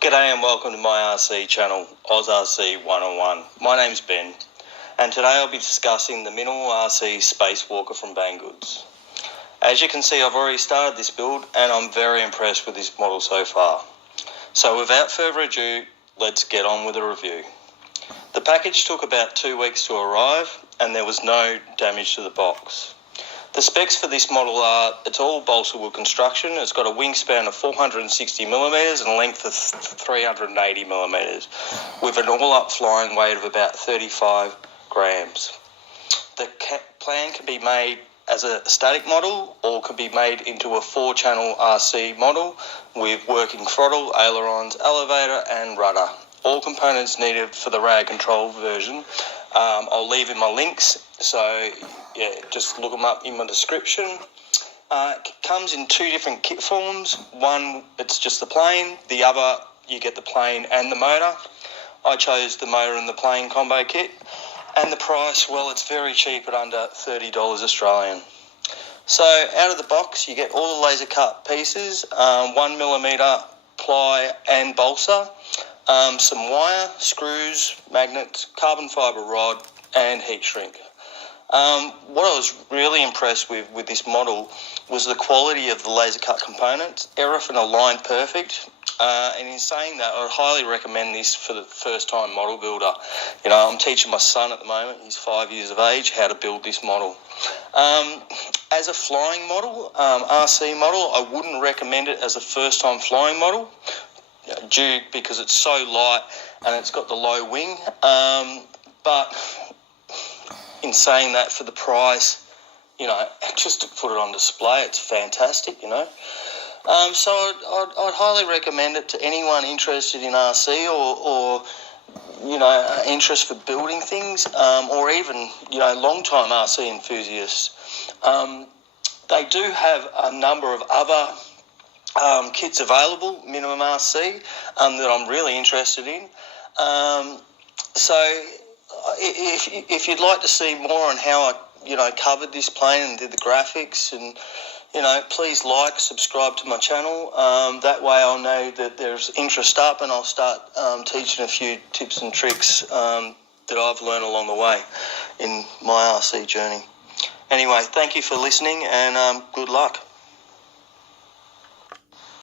G'day and welcome to my RC channel, OzRC 101. My name's Ben, and today I'll be discussing the MinimumRC Spacewalker from Banggood. As you can see, I've already started this build and I'm very impressed with this model so far. So without further ado, let's get on with the review. The package took about 2 weeks to arrive and there was no damage to the box. The specs for this model are, it's all balsa wood construction. It's got a wingspan of 460mm and a length of 380mm with an all-up flying weight of about 35 grams. The plan can be made as a static model or can be made into a 4-channel RC model with working throttle, ailerons, elevator and rudder. All components needed for the rad control version. I'll leave in my links, so yeah, just look them up in my description. It comes in 2 different kit forms. One, it's just the plane. The other, you get the plane and the motor. I chose the motor and the plane combo kit. And the price, well, it's very cheap at under $30 Australian. So out of the box, you get all the laser cut pieces, 1mm ply and balsa, some wire, screws, magnets, carbon fibre rod and heat shrink. What I was really impressed with this model was the quality of the laser cut components. Everything aligned perfect. And in saying that, I would highly recommend this for the first time model builder. You know, I'm teaching my son at the moment, he's 5 years of age, how to build this model. As a flying model, RC model, I wouldn't recommend it as a first time flying model, because it's so light and it's got the low wing. But in saying that, for the price, you know, just to put it on display, it's fantastic, you know. So I'd highly recommend it to anyone interested in RC or you know, interest for building things, or even, you know, long-time RC enthusiasts. They do have a number of other kits available, MinimumRC, that I'm really interested in. So if you'd like to see more on how I, you know, covered this plane and did the graphics, and you know, please like, subscribe to my channel. That way I'll know that there's interest up, and I'll start teaching a few tips and tricks that I've learned along the way in my RC journey. Anyway, thank you for listening, and good luck.